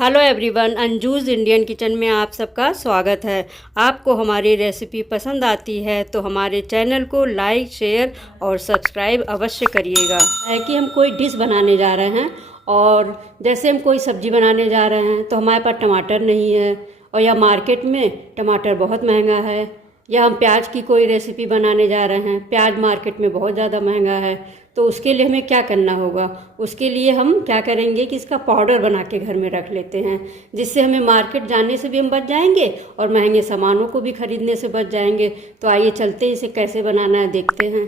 Hello everyone, अंजूज़ Indian kitchen में आप सबका स्वागत है। आपको हमारी रेसिपी पसंद आती है तो हमारे चैनल को लाइक, शेयर और सब्सक्राइब अवश्य करिएगा। है कि हम कोई डिश बनाने जा रहे हैं और जैसे हम कोई सब्ज़ी बनाने जा रहे हैं तो हमारे पास टमाटर नहीं है, और या मार्केट में टमाटर बहुत महंगा है, या हम प्याज की कोई रेसिपी बनाने जा रहे हैं, प्याज मार्केट में बहुत ज़्यादा महंगा है। तो उसके लिए हमें क्या करना होगा? उसके लिए हम क्या करेंगे कि इसका पाउडर बना के घर में रख लेते हैं, जिससे हमें मार्केट जाने से भी हम बच जाएंगे और महंगे सामानों को भी खरीदने से बच जाएंगे। तो आइए चलते हैं, इसे कैसे बनाना है देखते हैं।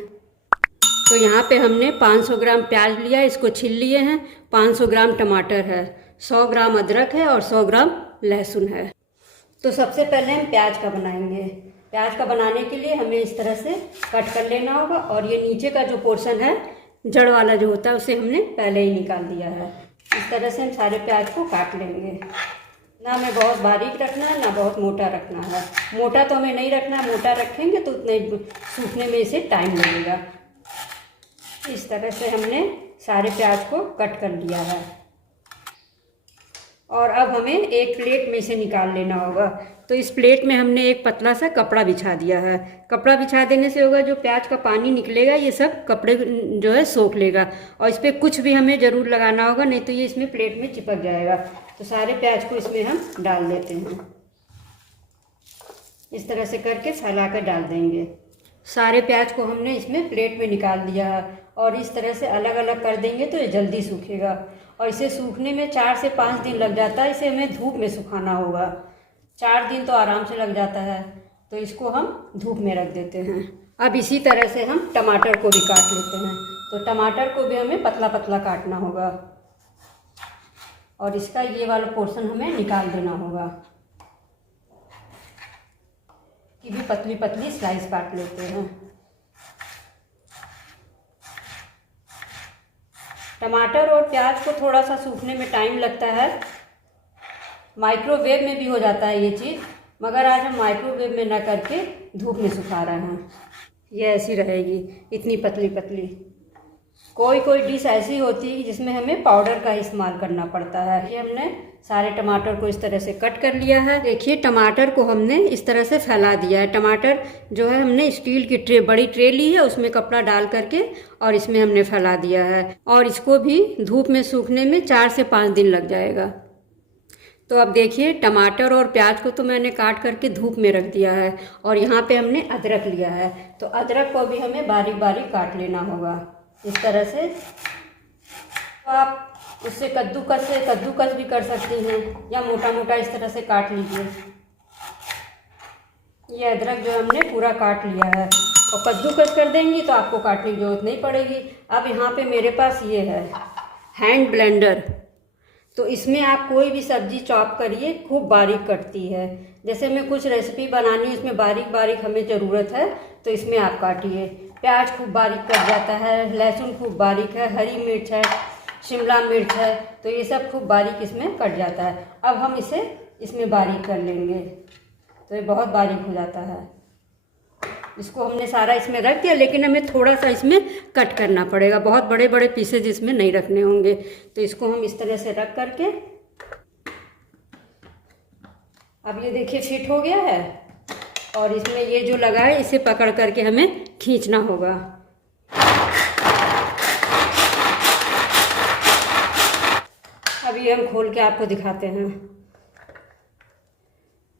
तो यहाँ पे हमने 500 ग्राम प्याज लिया, इसको छील लिए हैं। 500 ग्राम टमाटर है, 100 ग्राम अदरक है और 100 ग्राम लहसुन है। तो सबसे पहले हम प्याज का बनाएंगे। प्याज का बनाने के लिए हमें इस तरह से कट कर लेना होगा, और ये नीचे का जो पोर्शन है, जड़ वाला जो होता है, उसे हमने पहले ही निकाल दिया है। इस तरह से हम सारे प्याज को काट लेंगे। ना हमें बहुत बारीक रखना है, ना बहुत मोटा रखना है। मोटा तो हमें नहीं रखना है, मोटा रखेंगे तो उतने सूखने में इसे टाइम लगेगा। इस तरह से हमने सारे प्याज को कट कर लिया है, और अब हमें एक प्लेट में इसे निकाल लेना होगा। तो इस प्लेट में हमने एक पतला सा कपड़ा बिछा दिया है। कपड़ा बिछा देने से होगा, जो प्याज का पानी निकलेगा ये सब कपड़े जो है सोख लेगा, और इस पर कुछ भी हमें ज़रूर लगाना होगा, नहीं तो ये इसमें प्लेट में चिपक जाएगा। तो सारे प्याज को इसमें हम डाल देते हैं। इस तरह से करके फैला कर डाल देंगे। सारे प्याज को हमने इसमें प्लेट में निकाल दिया है, और इस तरह से अलग अलग कर देंगे तो ये जल्दी सूखेगा। और इसे सूखने में 4 से 5 दिन लग जाता है। इसे हमें धूप में सुखाना होगा। 4 दिन तो आराम से लग जाता है, तो इसको हम धूप में रख देते हैं। अब इसी तरह से हम टमाटर को भी काट लेते हैं। तो टमाटर को भी हमें पतला पतला काटना होगा, और इसका ये वाला पोर्शन हमें निकाल देना होगा। ये भी पतली पतली स्लाइस काट लेते हैं। टमाटर और प्याज को थोड़ा सा सूखने में टाइम लगता है। माइक्रोवेव में भी हो जाता है ये चीज़, मगर आज हम माइक्रोवेव में ना करके धूप में सुखा रहे हैं। ये ऐसी रहेगी, इतनी पतली पतली। कोई कोई डिश ऐसी होती है जिसमें हमें पाउडर का इस्तेमाल करना पड़ता है। ये हमने सारे टमाटर को इस तरह से कट कर लिया है। देखिए, टमाटर को हमने इस तरह से फैला दिया है। टमाटर जो है, हमने स्टील की ट्रे, बड़ी ट्रे ली है, उसमें कपड़ा डाल करके और इसमें हमने फैला दिया है। और इसको भी धूप में सूखने में 4 से 5 दिन लग जाएगा। तो अब देखिए, टमाटर और प्याज को तो मैंने काट करके धूप में रख दिया है, और यहाँ पे हमने अदरक लिया है। तो अदरक को भी हमें बारीक बारीक काट लेना होगा इस तरह से। तो आप उससे कद्दूकस भी कर सकती हैं, या मोटा मोटा इस तरह से काट लीजिए। ये अदरक जो हमने पूरा काट लिया है, और कद्दूकस कर देंगी तो आपको काटने की जरूरत नहीं पड़ेगी। अब यहाँ पे मेरे पास ये है हैंड ब्लेंडर। तो इसमें आप कोई भी सब्जी चॉप करिए, खूब बारीक कटती है। जैसे हमें कुछ रेसिपी बनानी है, इसमें बारीक बारीक हमें ज़रूरत है, तो इसमें आप काटिए। प्याज खूब बारीक कट जाता है, लहसुन खूब बारीक है, हरी मिर्च है, शिमला मिर्च है, तो ये सब खूब बारीक इसमें कट जाता है। अब हम इसे इसमें बारीक कर लेंगे, तो ये बहुत बारीक हो जाता है। इसको हमने सारा इसमें रख दिया, लेकिन हमें थोड़ा सा इसमें कट करना पड़ेगा। बहुत बड़े बड़े पीसेज इसमें नहीं रखने होंगे। तो इसको हम इस तरह से रख करके, अब ये देखिए फिट हो गया है, और इसमें ये जो लगा है इसे पकड़ करके हमें खींचना होगा। अब ये हम खोल के आपको दिखाते हैं।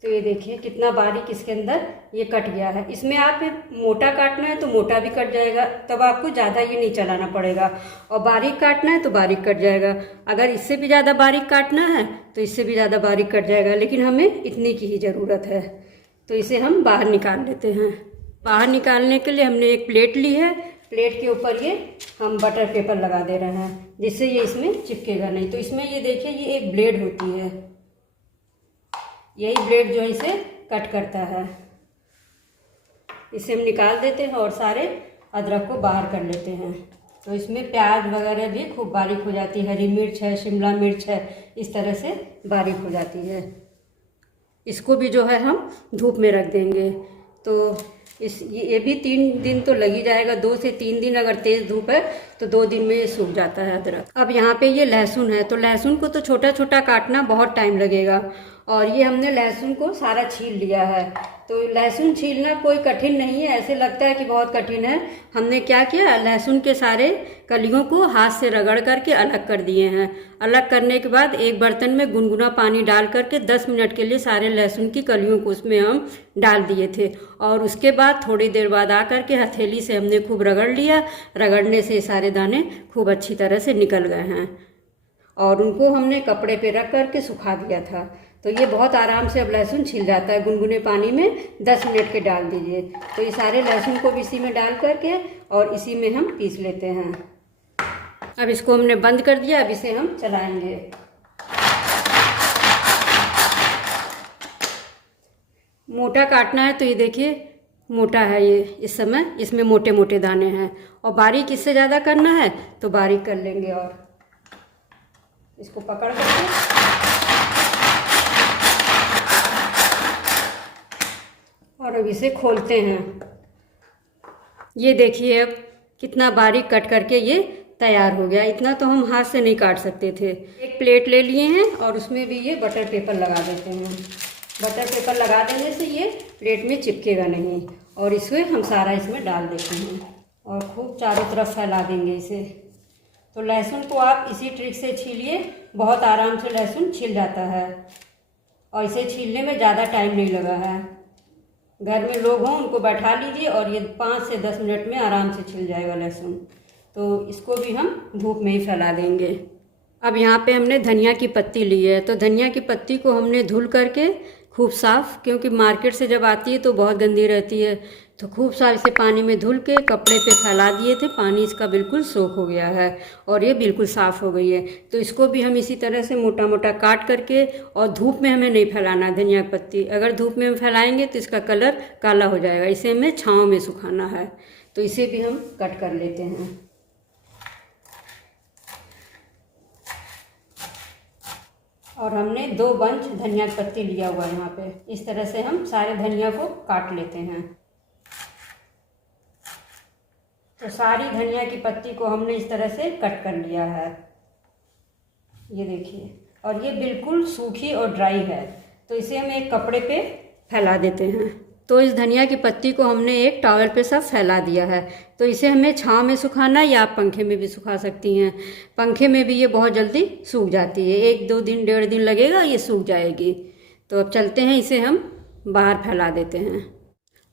तो ये देखिए कितना बारीक इसके अंदर ये कट गया है। इसमें आप मोटा काटना है तो मोटा भी कट जाएगा, तब आपको ज़्यादा ये नहीं चलाना पड़ेगा। और बारीक काटना है तो बारीक कट जाएगा। अगर इससे भी ज़्यादा बारीक काटना है तो इससे भी ज़्यादा बारीक कट जाएगा, लेकिन हमें इतनी की ही ज़रूरत है। तो इसे हम बाहर निकाल लेते हैं। बाहर निकालने के लिए हमने एक प्लेट ली है। प्लेट के ऊपर ये हम बटर पेपर लगा दे रहे हैं, जिससे ये इसमें चिपकेगा नहीं। तो इसमें ये देखिए, ये एक ब्लेड होती है, यही ब्लेड जो है इसे कट करता है। इसे हम निकाल देते हैं और सारे अदरक को बाहर कर लेते हैं। तो इसमें प्याज वगैरह भी खूब बारीक हो जाती है, हरी मिर्च है, शिमला मिर्च है, इस तरह से बारीक हो जाती है। इसको भी जो है हम धूप में रख देंगे। तो ये भी 3 दिन तो लग ही जाएगा, 2 से 3 दिन। अगर तेज़ धूप है तो 2 दिन में ये सूख जाता है अदरक। अब यहाँ पे ये लहसुन है, तो लहसुन को तो छोटा छोटा काटना बहुत टाइम लगेगा, और ये हमने लहसुन को सारा छील लिया है। तो लहसुन छीलना कोई कठिन नहीं है, ऐसे लगता है कि बहुत कठिन है। हमने क्या किया, लहसुन के सारे कलियों को हाथ से रगड़ करके अलग कर दिए हैं। अलग करने के बाद एक बर्तन में गुनगुना पानी डाल करके 10 मिनट के लिए सारे लहसुन की कलियों को उसमें हम डाल दिए थे, और उसके बाद थोड़ी देर बाद आकर के हथेली से हमने खूब रगड़ लिया। रगड़ने से सारे दाने खूब अच्छी तरह से निकल गए हैं, और उनको हमने कपड़े पे रख करके सुखा दिया था। तो ये बहुत आराम से अब लहसुन छिल जाता है। गुनगुने पानी में 10 मिनट के डाल दीजिए। तो ये सारे लहसुन को भी इसी में डाल करके और इसी में हम पीस लेते हैं। अब इसको हमने बंद कर दिया, अब इसे हम चलाएंगे। मोटा काटना है तो ये देखिए मोटा है ये, इस समय इसमें मोटे मोटे दाने हैं, और बारीक इससे ज़्यादा करना है तो बारीक कर लेंगे। और इसको पकड़ करके और अब इसे खोलते हैं। ये देखिए अब कितना बारीक कट करके ये तैयार हो गया। इतना तो हम हाथ से नहीं काट सकते थे। एक प्लेट ले लिए हैं और उसमें भी ये बटर पेपर लगा देते हैं। बटर पेपर लगा देने से ये प्लेट में चिपकेगा नहीं, और इसमें हम सारा इसमें डाल देते हैं और खूब चारों तरफ फैला देंगे इसे। तो लहसुन को आप इसी ट्रिक से छीलिए, बहुत आराम से लहसुन छिल जाता है, और इसे छीलने में ज़्यादा टाइम नहीं लगा है। घर में लोग हों उनको बैठा लीजिए और ये 5 से 10 मिनट में आराम से छिल जाएगा लहसुन। तो इसको भी हम धूप में ही फैला देंगे। अब यहाँ पे हमने धनिया की पत्ती ली है, तो धनिया की पत्ती को हमने धुल करके खूब साफ़, क्योंकि मार्केट से जब आती है तो बहुत गंदी रहती है, तो खूब साफ इसे पानी में धुल के कपड़े पे फैला दिए थे। पानी इसका बिल्कुल सोख हो गया है और ये बिल्कुल साफ़ हो गई है। तो इसको भी हम इसी तरह से मोटा मोटा काट करके, और धूप में हमें नहीं फैलाना धनिया की पत्ती। अगर धूप में हम फैलाएंगे तो इसका कलर काला हो जाएगा। इसे हमें छाँव में सुखाना है, तो इसे भी हम कट कर लेते हैं। और हमने 2 बंच धनिया की पत्ती लिया हुआ है यहाँ पे। इस तरह से हम सारे धनिया को काट लेते हैं। तो सारी धनिया की पत्ती को हमने इस तरह से कट कर लिया है, ये देखिए। और ये बिल्कुल सूखी और ड्राई है, तो इसे हम एक कपड़े पे फैला देते हैं। तो इस धनिया की पत्ती को हमने एक टॉवल पे सब फैला दिया है। तो इसे हमें छांव में सुखाना, या आप पंखे में भी सुखा सकती हैं। पंखे में भी ये बहुत जल्दी सूख जाती है, 1-2 दिन 1.5 दिन लगेगा, ये सूख जाएगी। तो अब चलते हैं, इसे हम बाहर फैला देते हैं।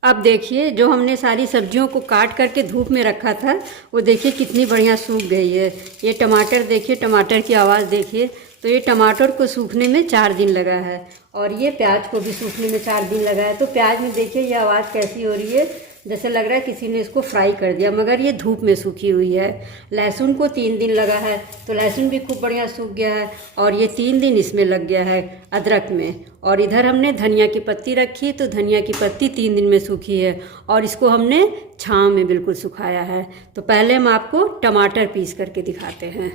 अब देखिए जो हमने सारी सब्जियों को काट करके धूप में रखा था, वो देखिए कितनी बढ़िया सूख गई है। ये टमाटर देखिए, टमाटर की आवाज़ देखिए। तो ये टमाटर को सूखने में 4 दिन लगा है, और ये प्याज को भी सूखने में 4 दिन लगा है। तो प्याज में देखिए ये आवाज़ कैसी हो रही है, जैसे लग रहा है किसी ने इसको फ्राई कर दिया, मगर ये धूप में सूखी हुई है। लहसुन को 3 दिन लगा है, तो लहसुन भी खूब बढ़िया सूख गया है, और ये 3 दिन इसमें लग गया है अदरक में। और इधर हमने धनिया की पत्ती रखी, तो धनिया की पत्ती 3 दिन में सूखी है, और इसको हमने छाँव में बिल्कुल सुखाया है। तो पहले हम आपको टमाटर पीस करके दिखाते हैं।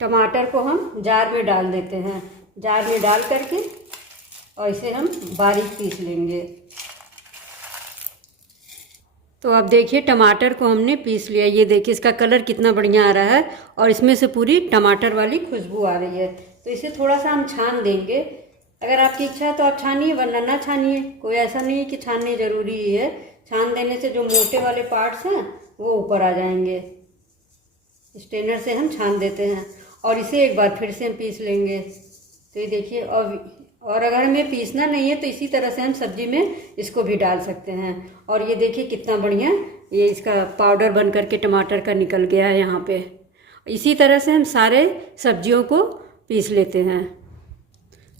टमाटर को हम जार में डाल देते हैं। जार में डाल करके और इसे हम बारीक पीस लेंगे। तो अब देखिए टमाटर को हमने पीस लिया। ये देखिए इसका कलर कितना बढ़िया आ रहा है, और इसमें से पूरी टमाटर वाली खुशबू आ रही है। तो इसे थोड़ा सा हम छान देंगे। अगर आपकी इच्छा है तो आप छानिए, वरना ना छानिए। कोई ऐसा नहीं है कि छानने ज़रूरी ही है। छान देने से जो मोटे वाले पार्ट्स हैं वो ऊपर आ जाएंगे। स्ट्रेनर से हम छान देते हैं, और इसे एक बार फिर से हम पीस लेंगे। तो ये देखिए, और अगर हमें पीसना नहीं है तो इसी तरह से हम सब्जी में इसको भी डाल सकते हैं। और ये देखिए कितना बढ़िया ये इसका पाउडर बन करके टमाटर का निकल गया है यहाँ पे। इसी तरह से हम सारे सब्जियों को पीस लेते हैं।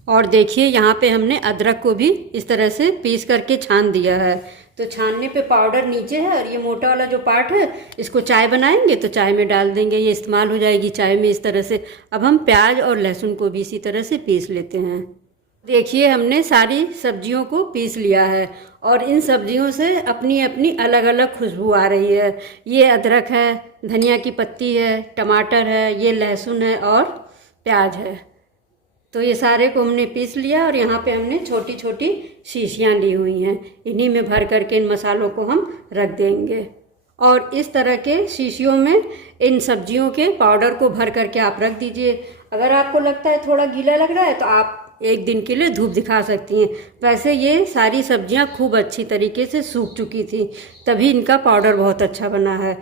और देखिए यहाँ पे हमने अदरक को भी इस तरह से पीस करके छान दिया है। तो छानने पे पाउडर नीचे है, और ये मोटा वाला जो पार्ट है इसको चाय बनाएंगे तो चाय में डाल देंगे, ये इस्तेमाल हो जाएगी चाय में इस तरह से। अब हम प्याज और लहसुन को भी इसी तरह से पीस लेते हैं। देखिए हमने सारी सब्जियों को पीस लिया है, और इन सब्जियों से अपनी अपनी अलग अलग खुशबू आ रही है। ये अदरक है, धनिया की पत्ती है, टमाटर है, ये लहसुन है और प्याज है। तो ये सारे को हमने पीस लिया और यहाँ पे हमने छोटी छोटी शीशियाँ ली हुई हैं, इन्हीं में भर करके इन मसालों को हम रख देंगे। और इस तरह के शीशियों में इन सब्जियों के पाउडर को भर करके आप रख दीजिए। अगर आपको लगता है थोड़ा गीला लग रहा है तो आप एक दिन के लिए धूप दिखा सकती हैं। वैसे ये सारी सब्जियां खूब अच्छी तरीके से सूख चुकी थी, तभी इनका पाउडर बहुत अच्छा बना है।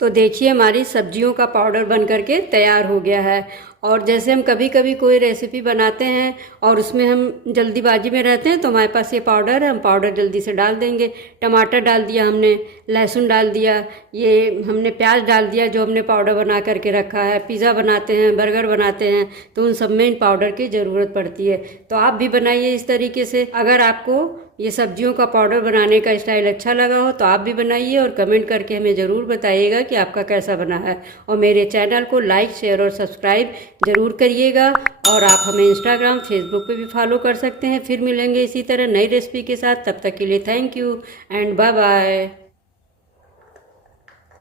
तो देखिए हमारी सब्जियों का पाउडर बन करके तैयार हो गया है। और जैसे हम कभी कभी कोई रेसिपी बनाते हैं और उसमें हम जल्दीबाजी में रहते हैं तो हमारे पास ये पाउडर है, हम पाउडर जल्दी से डाल देंगे। टमाटर डाल दिया हमने, लहसुन डाल दिया, ये हमने प्याज डाल दिया जो हमने पाउडर बना करके रखा है। पिज़्ज़ा बनाते हैं, बर्गर बनाते हैं तो उन सब में इन पाउडर की ज़रूरत पड़ती है। तो आप भी बनाइए इस तरीके से। अगर आपको ये सब्जियों का पाउडर बनाने का स्टाइल अच्छा लगा हो तो आप भी बनाइए और कमेंट करके हमें ज़रूर बताइएगा कि आपका कैसा बना है। और मेरे चैनल को लाइक, शेयर और सब्सक्राइब ज़रूर करिएगा। और आप हमें इंस्टाग्राम, फेसबुक पे भी फॉलो कर सकते हैं। फिर मिलेंगे इसी तरह नई रेसिपी के साथ। तब तक के लिए thank you and bye bye.